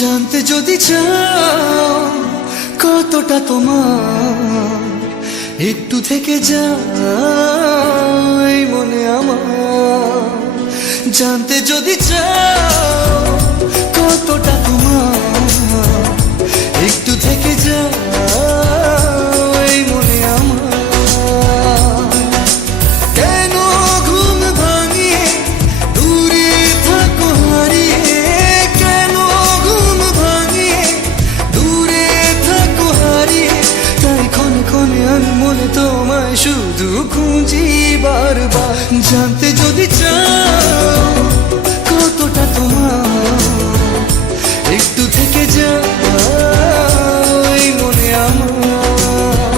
জানতে যদি চাও কতটা তোমার, একটু থেকে যাই মনে আমার। জানতে যদি চাও কতটা তোমার, একটু থেকে যাই মনে আমার। কেন ঘুম ভাঙিয়ে দূরে থাকো হারিয়ে, কেন ঘুম ভাঙিয়ে দূরে থাকো হারিয়ে, তাই ক্ষণে ক্ষণে আমি মনে তোমায় শুধু খুঁজি বারবার। জানতে যদি চাও কতটা তোমার, একটু থেকে যাই মনে আমার।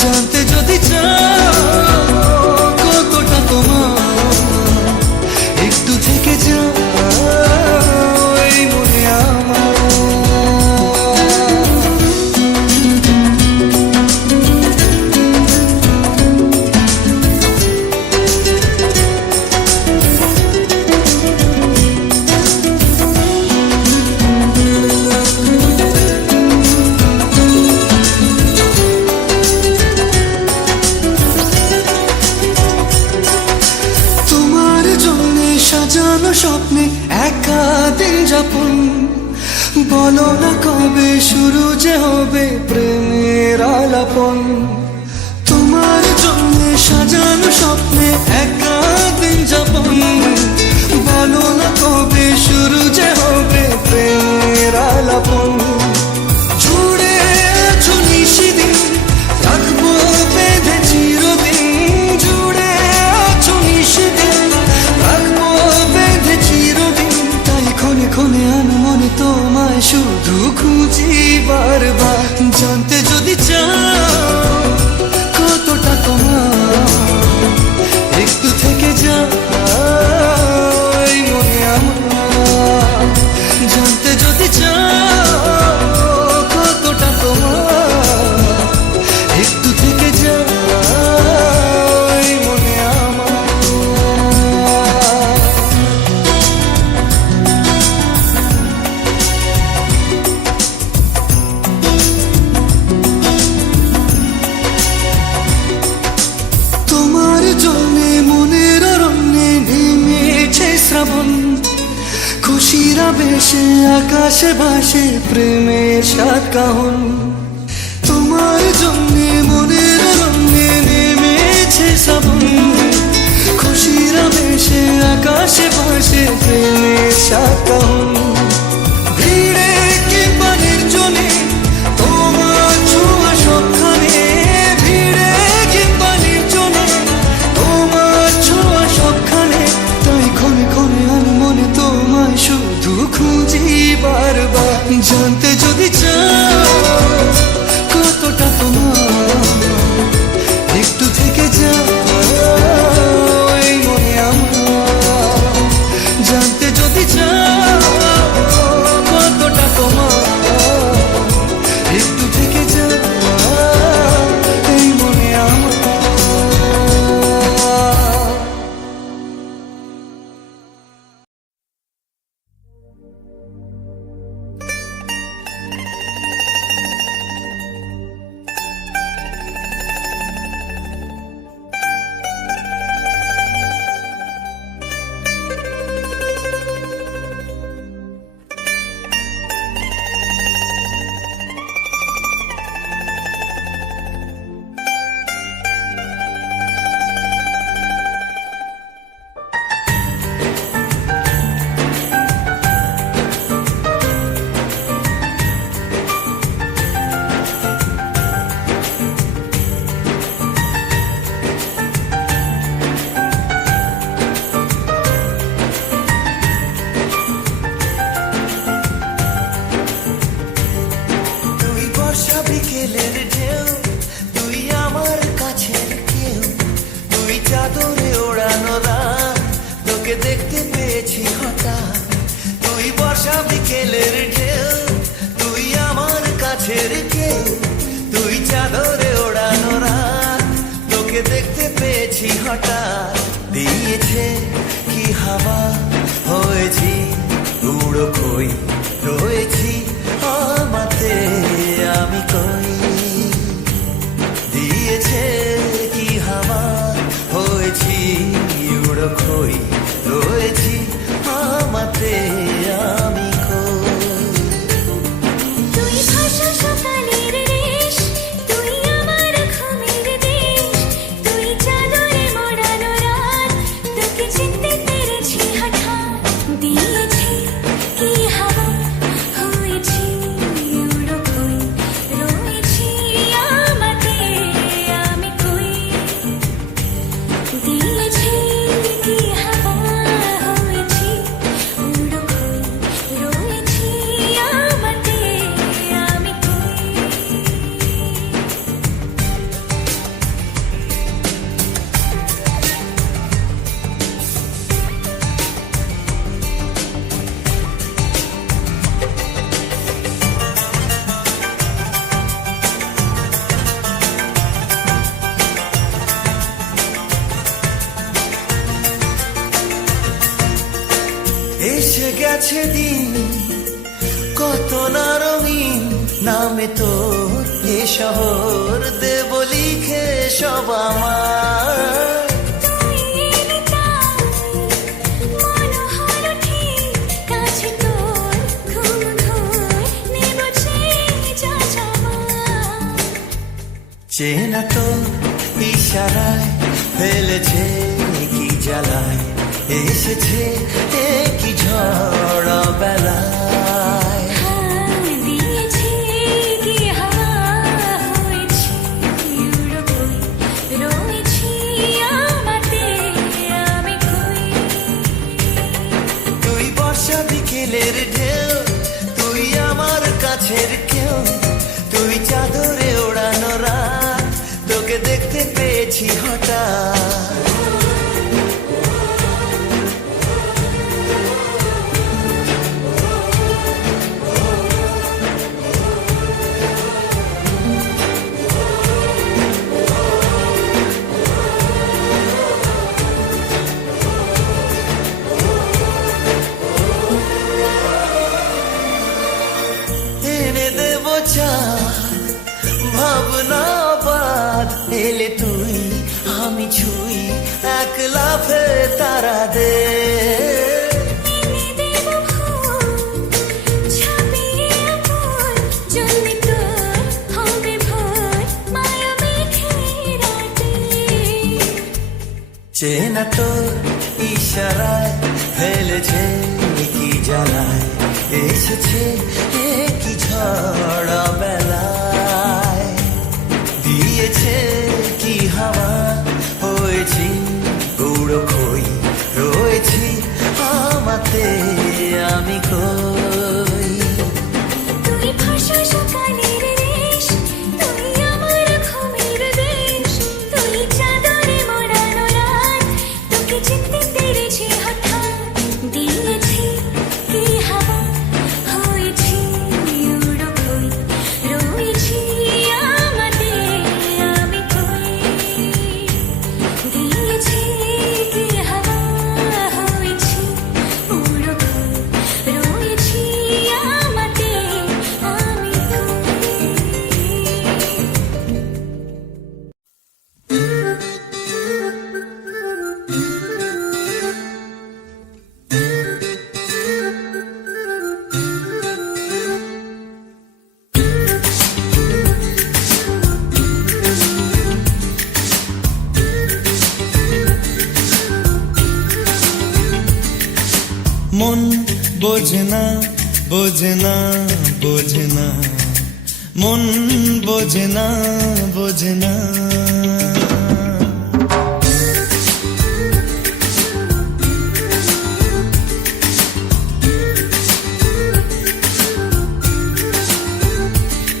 জানতে যদি চাও কতটা তোমার, একটু থেকে যাই মনে আমার। সাজানো স্বপ্নে একা দিন যাপন, বলো না কবে শুরু যে হবে প্রেমের আলাপন। তোমার জন্য সাজানো স্বপ্নে একা দিন যাপন, বলো না কবে শুরু যে হবে প্রেমের আলাপন। জুড়ে আছো নিশিদিন, রাখবো বেঁধে চিরদিন। জুড়ে আছো নিশিদিন, রাখবো বেঁধে চিরদিন। তাই ক্ষণে ক্ষণে আমি মনে তোমায় শুধু খুঁজি বারবার। জানতে যদি চাও কতটা তোমার, একটু থেকে যাই মনে আমার। জানতে যদি চাও কতটা তোমার, একটু থেকে যাই মনে আমার। তোমার জন্যে মনের অরণ্যে নেমেছে শ্রাবণ, খুশির আবেশে আকাশে ভাসে প্রেমের সাত কাহন। তোমার জন্যে মনের অরণ্যে নেমেছে শ্রাবণ, খুশির আবেশে আকাশে ভাসে প্রেমের সাত কাহন। ভিড়ে কিংবা নির্জনে তোমার ছোঁয়া সবখানে, ভিড়ে কিংবা নির্জনে তোমার ছোঁয়া সবখানে। তাই ক্ষণে ক্ষণে আমি মনে তোমায় শুধু খুঁজি বারবার। জানতে যদি চাও কতটা তোমার, একটু থেকে যাই মনে আমার। জানতে যদি চাও কতটা তোমার, একটু থেকে যাই মনে আমার। দেখতে পেয়েছি হঠাৎ, তুই বর্ষা বিকেলের ঢেউ, তুই আমার কাছের কেউ, তুই চাদরে ওড়ানো রাত, তোকে দেখতে পেয়েছি হঠাৎ। দিয়েছে কি হাওয়া, হয়েছি উড়ো খই, রয়েছি কই রয়েছি আমাতে আমি তুই ভাষা সকালের রেশ, তুই আমার ঘুমের দেশ, তুই চাদরে মোড়ানো রাত, তোকে চিনতে পেরেছি হঠাৎ, দিয়েছি কি হাওয়া, হয়েছি উড়ো কই, রয়েছি আমাতে আমি কই, দিয়েছি কি হাওয়া, হয়েছি উড়ো কই, রয়েছি আমাতে আমি কই। এসে গেছে দিন কত না রঙিন নামে তোর এ শহর দেব লিখে সব আমার তুই এলি তাই মন হলো ঠিক কাছে তোর ঘুম ঘুর নেব যা চাওয়া চেনা তো ইশারায় ফেলেছে কি জ্বালায় এসেছে কি ঝড় বেলায় দিয়েছি কি হাওয়া হয়েছি উড়ো কই রয়েছি আমাতে আমি কই তুই বর্ষা বিকেলের ঢেউ তুই আমার কাছের কেউ তুই চাদরে ওড়ানো রাত তোকে দেখতে পেয়েছি হঠাৎ এনে দেব চাঁদ ভাবনা বাদ এলে তুই আমি ছুই এক লাফে তারা দে এনে দেব ফুল ছাপিয়ে ফুল জন্মে তোর হবে ভোর মায়া মেঘে রাতে চেনা তো ইশারায় ফেলেছে কি জ্বালায় এসেছে কি ঝড় বেলায় দিয়েছে কি হাওয়া হয়েছি উড়ো কই রয়েছি আমাতে আমি কই তুই ভাষা সকালের রেশ, তুই আমার ঘুমের দেশ, তুই চাদরে মোড়ানো রাত, তোকে চিনতে পেরেছি হঠাৎ, দিয়েছি কি হাওয়া, হয়েছি উড়ো কই, রয়েছি আমাতে আমি কই, দিয়েছি কি হাওয়া, হয়েছি উড়ো কই, রয়েছি আমাতে আমি কই। মন বোঝে না বোঝে না বোঝে না মন বোঝে না বোঝে না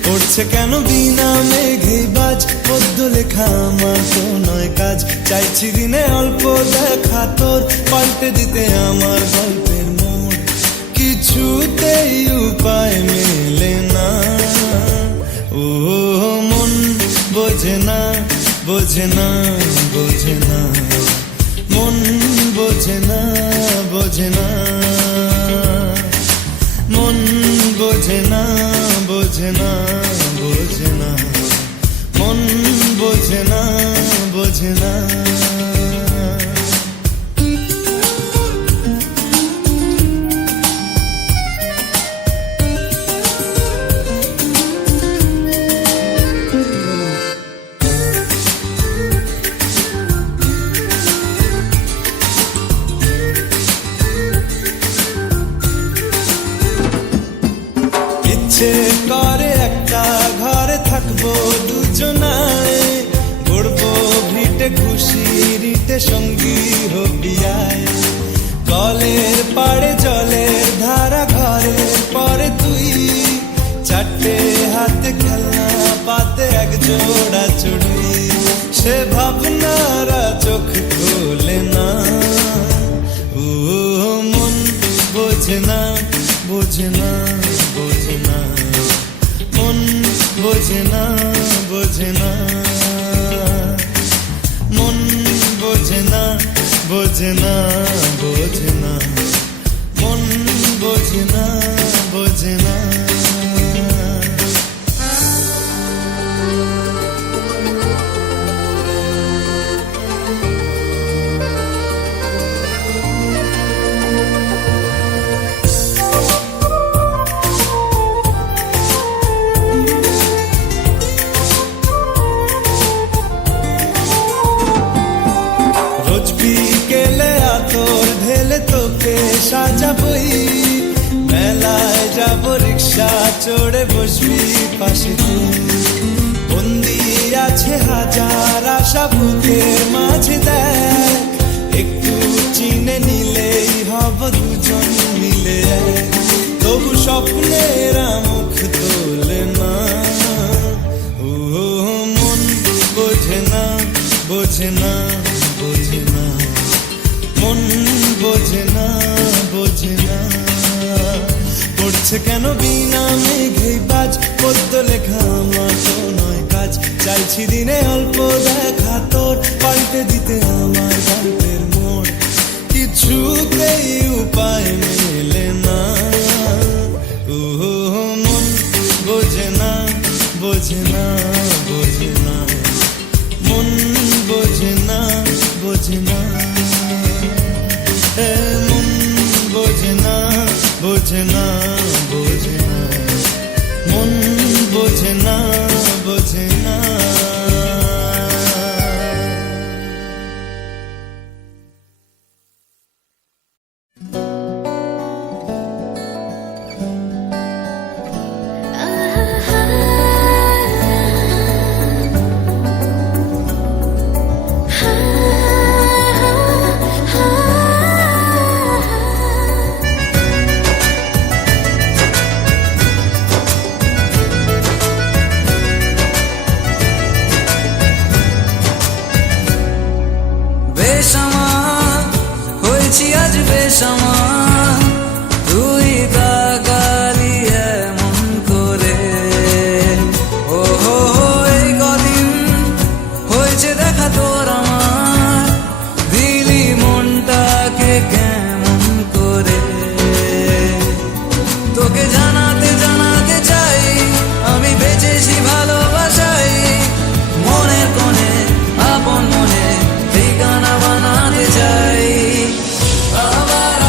পড়ছে কেন বিনা মেঘে বাজ পদ্য লেখা আমার তো নয় কাজ চাইছি দিনে অল্প দেখা তোর পাল্টে দিতে আমার গল্পের মোড় কিছুতেই উপায় মেলে না ও মন বোঝে না বোঝে না বোঝে না মন বোঝে না বোঝে না মন বোঝে না বোঝে না বোঝে না মন বোঝে না বোঝে না ইচ্ছে করে একটা ঘরে থাকবো দুজনায়, গড়বো ভিটে খুশিরিতে সঙ্গী হবিয়ায়। কলের পাড়ে জলের ধারা ঘরের পরে তুই, চারটে হাতে খেলনা পাতে এক জোড়া চুড়ি। সে ভাবনারা চোখ খোলে না, ও মন বোঝে না, বোঝে না, বোঝে না, মন বোঝে না, বোঝে না, মন বোঝে না, বোঝে না, বোঝে না, মন বোঝে না, বোঝে না। রোজ বিকেলে আতর ঢেলে তোকে সাজাবই, মেলায় যাব রিক্সা চড়ে বসবি পাশে তুই। বন্দি আছে হাজার আশা বুকের মাঝে, দেখ একটু চিনে নিলেই হব দুজন মিলে এক। তবু স্বপ্নের মুখ তোলে না, ও মন বোঝে না, বোঝে না, বোঝে না, মন বোঝে না, বোঝে না। পড়ছে কেন বিনা মেঘেই বাজ, পদ্য লেখা আমার তো নয় কাজ। চাইছি দিনে অল্প দেখা তোর, পাল্টে দিতে আমার গল্পের মোড়। কিছুতেই উপায় মেলে না, ও মন বোঝে না, বোঝে না, বোঝে না, মন বোঝে না, বোঝে না, মন বোঝে না, বোঝে না, বোঝে না, মন বোঝে না, বোঝে না। বেসামাল হয়েছি আজ বেসামাল, তুই তাকালি এমন করে। ও হো হো, এই কদিন হয়েছে দেখা তোর আমার, দিলি মনটাকে কেমন করে। তোকে জানাতে জানাতে চাই আমি বেঁচেছি ভালোবাসাই, মনের কোণে আপন মনে ঠিকানা বানাতে চাই। আবার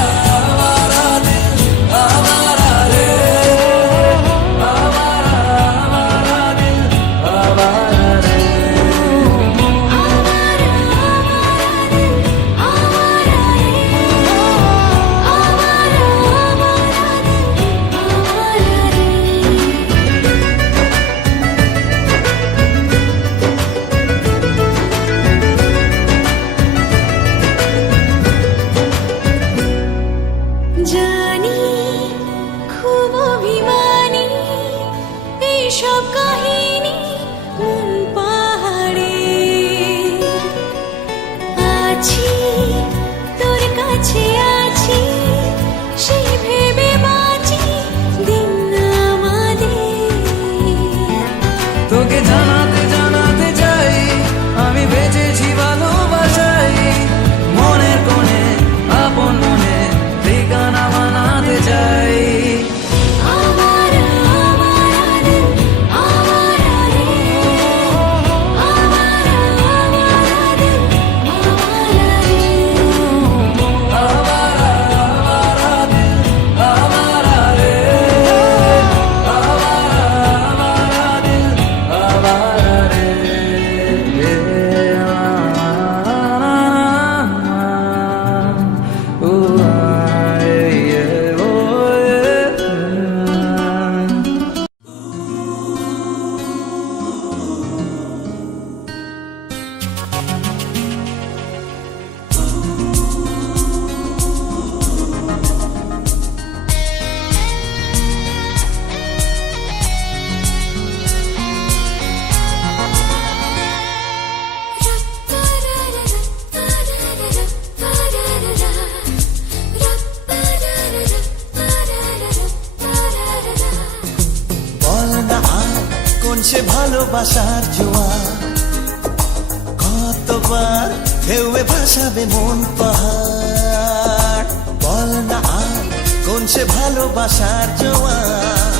সে ভালোবাসার জোয়ার, কতবার ঢেউয়ে ভাসাবে মন পাহাড়। বল না আর কোন সে ভালোবাসার জোয়ার,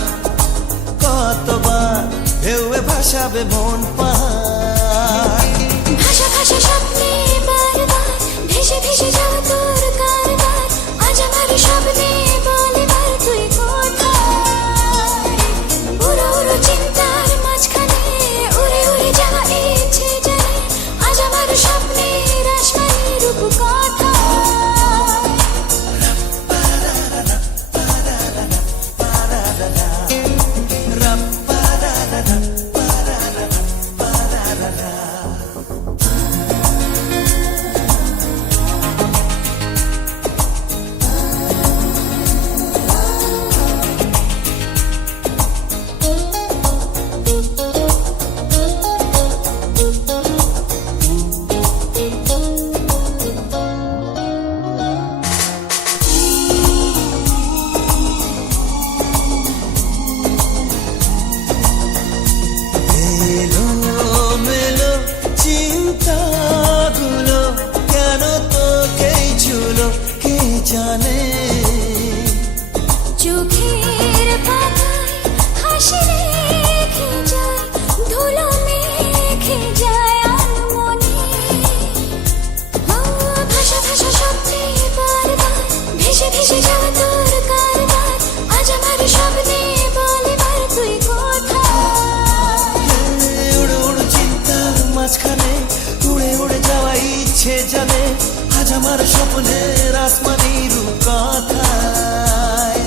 কতবার ঢেউয়ে ভাসাবে মন পাহাড়। ভাষা ভাষা স্বপ্নে বারবার ভেসে ভেসে যাওয়া তোর কারবার, আজ আমার স্বপ্নে বলে বার তুই কোথায়। উড়ো উড়ো চিন্তার মাঝখানে উড়ে উড়ে যাওয়া ইচ্ছে জানে, আজ আমার স্বপ্নের আসমানি রূপ কোথায়। এলো মেলো চিন্তাগুলো কেন তোকেই ঝুলো কে জানে। চোখের পাতায় হাসি রেখে যায়, ধুলো মেখে যায় আনমনে। ভাষা ভাষা স্বপ্নে বারবার ভেসে ভেসে যাওয়া তোর কারবার, আজ আমার স্বপ্নে বলে বার তুই কোথায়। উড়ো উড়ো চিন্তার মাঝখানে উড়ে উড়ে যাওয়া ইচ্ছে জানে, আজ আমার স্বপ্নের আসমানি রূপ কথায়।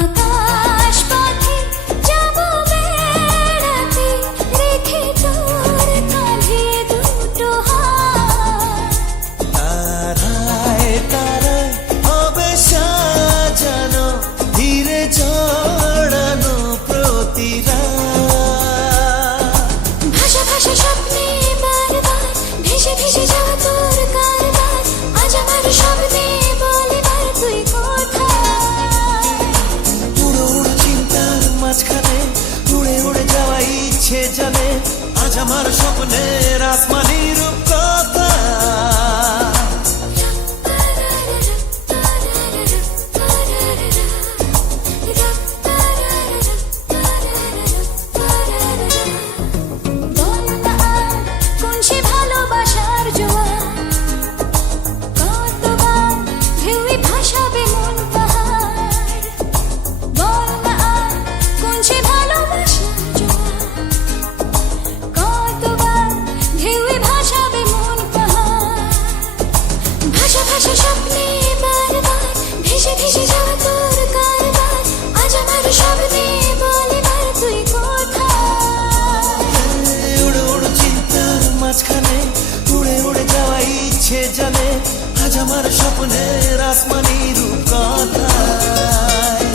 আকাশ পথে যাব বেড়াতে, রেখে তোর কাঁধে দুটো হাত। তারায় তারায় হবে সাজানো ধীরে জড়ানো প্রতিরা। ভাষা ভাষা স্বপ্নে বারবার ভেসে ভেসে যাওয়া তোর কারবার, আজ আমার স্বপ্নে বলে বার তুই কোথায়। উড়ো উড়ো চিন্তার মাঝখানে উড়ে উড়ে যাওয়া ইচ্ছে জানে, আজ আমার স্বপ্নের আসমানি রূপ কথা। বল না আর কোন সে ভালোবাসার জোয়ার, কতবার ঢেউয়ে ভাসাবে মন পাহাড়। বল না আর কোন সে ভালোবাসার জোয়ার, কতবার ঢেউয়ে ভাসাবে মন পাহাড়। ভাষা ভাষা স্বপ্নে বারবার ভেসে ভেসে যাওয়া তোর কারবার, আজ আমার স্বপ্নে বলে বার তুই কোথায়। উড়ো উড়ো চিন্তার মাঝখানে উড়ে উড়ে যাওয়া ইচ্ছে জানে, আজ আমার স্বপ্নের আসমানি রূপ কথায়।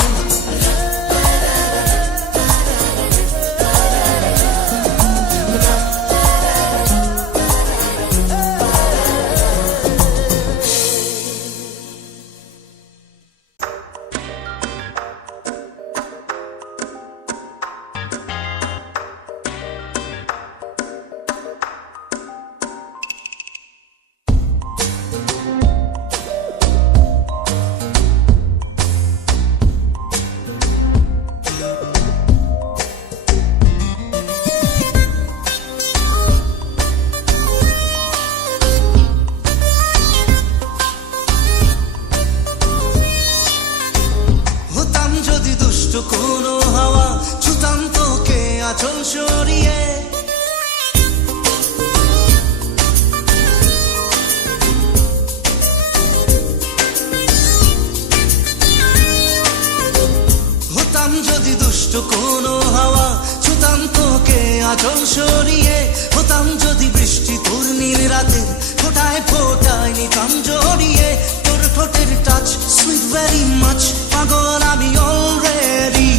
কোনো হাওয়া, ছুতাম তোকে আঁচল সরিয়ে, হতাম যদি বৃষ্টি তোর নীল রাতে, ফোটায় ফোটায় নিতাম জড়িয়ে, তোর ঠোঁটের টাচ সুইট ভেরি মাচ, পাগল আমি অলরেডি,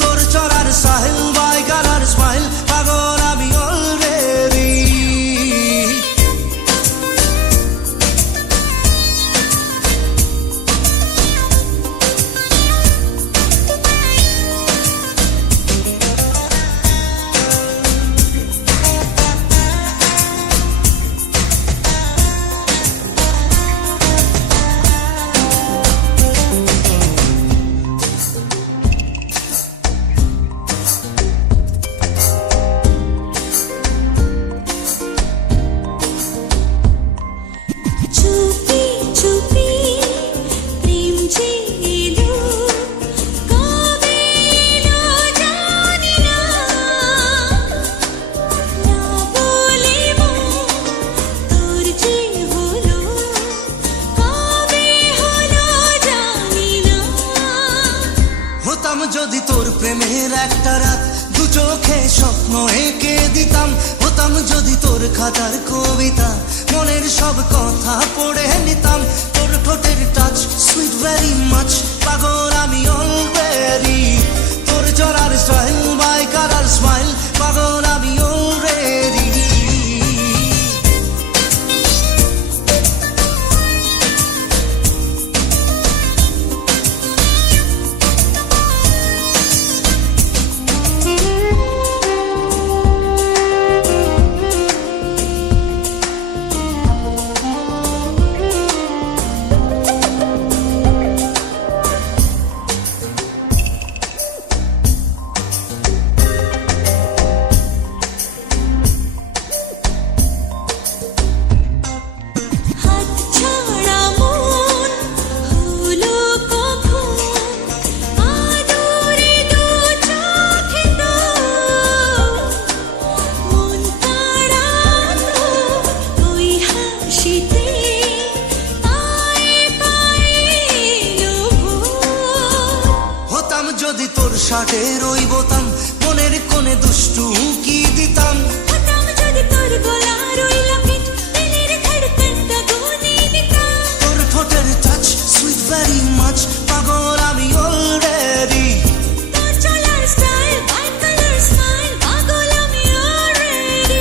তোর চলার সাহেল বাই গালার স্মাইল, পাগল আমি অলরেডি। চুপি চুপি প্রেম যে এলো, কবে এলো জানি না, না বলে তোর যে হলো, কবে হলো জানি না। হতাম যদি তোর প্রেমের একটা রাত, দু চোখে স্বপ্ন এঁকে দিতাম, হতাম যদি তোর খাতার কবিতা, মনের সব কথা পড়ে নিতাম, তোর ঠোঁটের টাচ সুইট ভেরি মাচ, পাগল আমি অলরেডি, তোর চলার স্টাইল বাই কালার স্মাইল, পাগল আমি অলরেডি। হাত ছাড়া মন হলো কখন, আদরে দু চোখে তো মন কাড়ানো ওই হাসিতে, পায়ে পায়ে এলো ভোর। হতাম যদি তোর শার্টের ওই বোতাম, মনের কোণে দুষ্টু কি দিতাম, হতাম যদি তোর গলার ওই লকেট, দিলের ধড়কনটা গুনে নিতাম, তোর ঠোঁটের টাচ সুইট ভেরি মাচ, পাগল আমি অলরেডি, তোর চলার স্টাইল বাই কালার স্মাইল, পাগল আমি অলরেডি।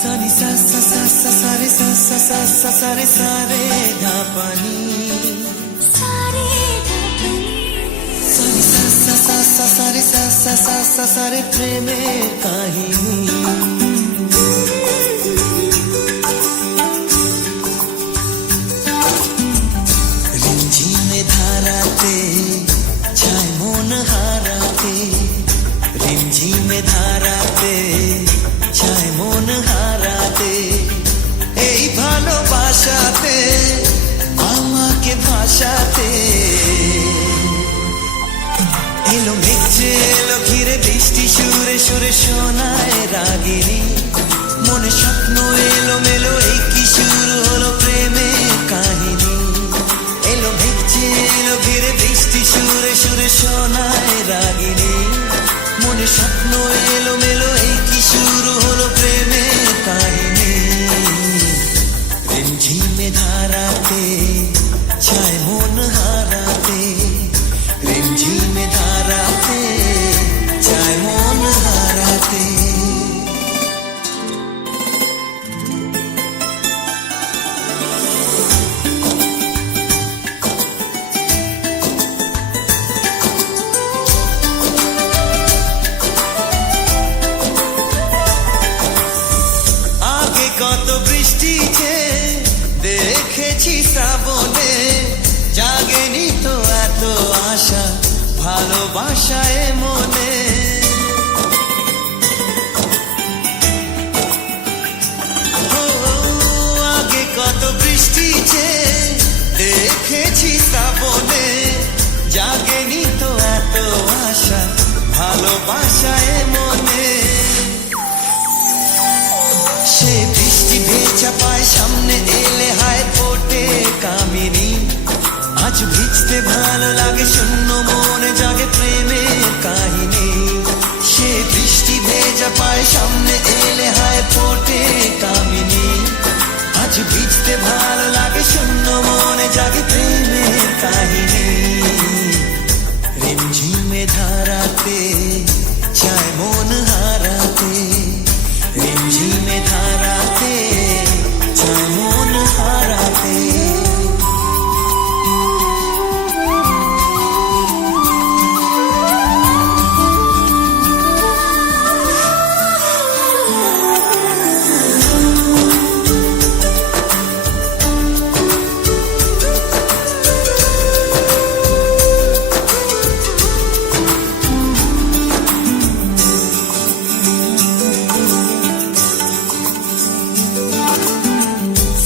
সানি সা সা সা সা সা রে সা সা সা সা সা রে সা রে ধা পানি, সারে ঢাকনি, সানি সা সা সা সা সা রে সা সা সা সা সা রে প্রেমের কাহিনী। রিমঝিমে ধারাতে ছায় মন হারাতে, রিমঝিমে ধারাতে ছায় মন হারাতে, এই ভালোবাসাতে আমাকে ভাসাতে, এলো মেঘে এলো ঘিরে বৃষ্টি সুরে সুরে শোনায় রাগিনী, মনে স্বপ্ন এলো মেলো এই কি শুরু হলো প্রেমের কাহিনী, এলো মেঘে এলো ঘিরে বৃষ্টি সুরে সুরে শোনায় রাগিনী, মনে স্বপ্ন এলো মেলো এই কি শুরু হলো প্রেমের কাহিনী। রিমঝিমে ধারাতে ছায় মন হারাতে, রিমঝিমে ধারাতে ছায় মন হারাতে। কত বৃষ্টি যে দেখেছি শ্রাবণে, জাগেনি তো এত আশা ভালোবাসায় মনে। ভাষায় মনে সে বৃষ্টি ভেজা পায় সামনে এলে হায় ফোটে কামিনী আজ ভিজতে ভালো লাগে শূন্য মনে জাগে প্রেমের কাহিনী সে বৃষ্টি ভেজা পায় সামনে এলে হায় ফোটে কামিনী আজ ভিজতে ভালো লাগে শূন্য মনে জাগে প্রেমের কাহিনী রিমঝিমে ধারাতে চায় মন হারাতে রিমঝিমে ধারাতে চায় মন হারাতে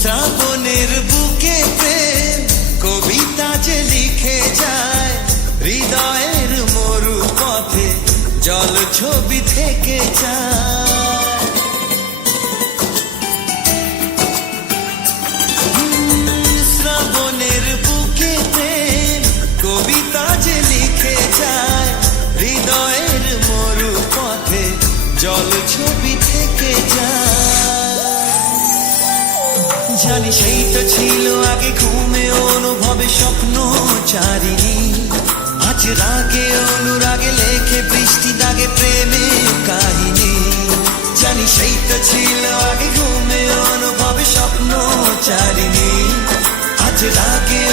শ্রাবণের বুকে প্রেম কবিতা যে লিখে যায় হৃদয়ের মরু পথে জল ছবি থেকে যায় শ্রাবণের বুকে প্রেম কবিতা যে লিখে যায় হৃদয়ের মরু পথে জল ছবি থেকে যায় জানি সেই তো ছিল আগে ঘুমে অনুভবে স্বপ্ন চারিণী আজ রাগে অনুরাগে লেখে বৃষ্টি দাগে প্রেমে কাহিনী জানি সেই তো ছিল আগে ঘুমে অনুভবে স্বপ্ন চারিণী আজ রাগে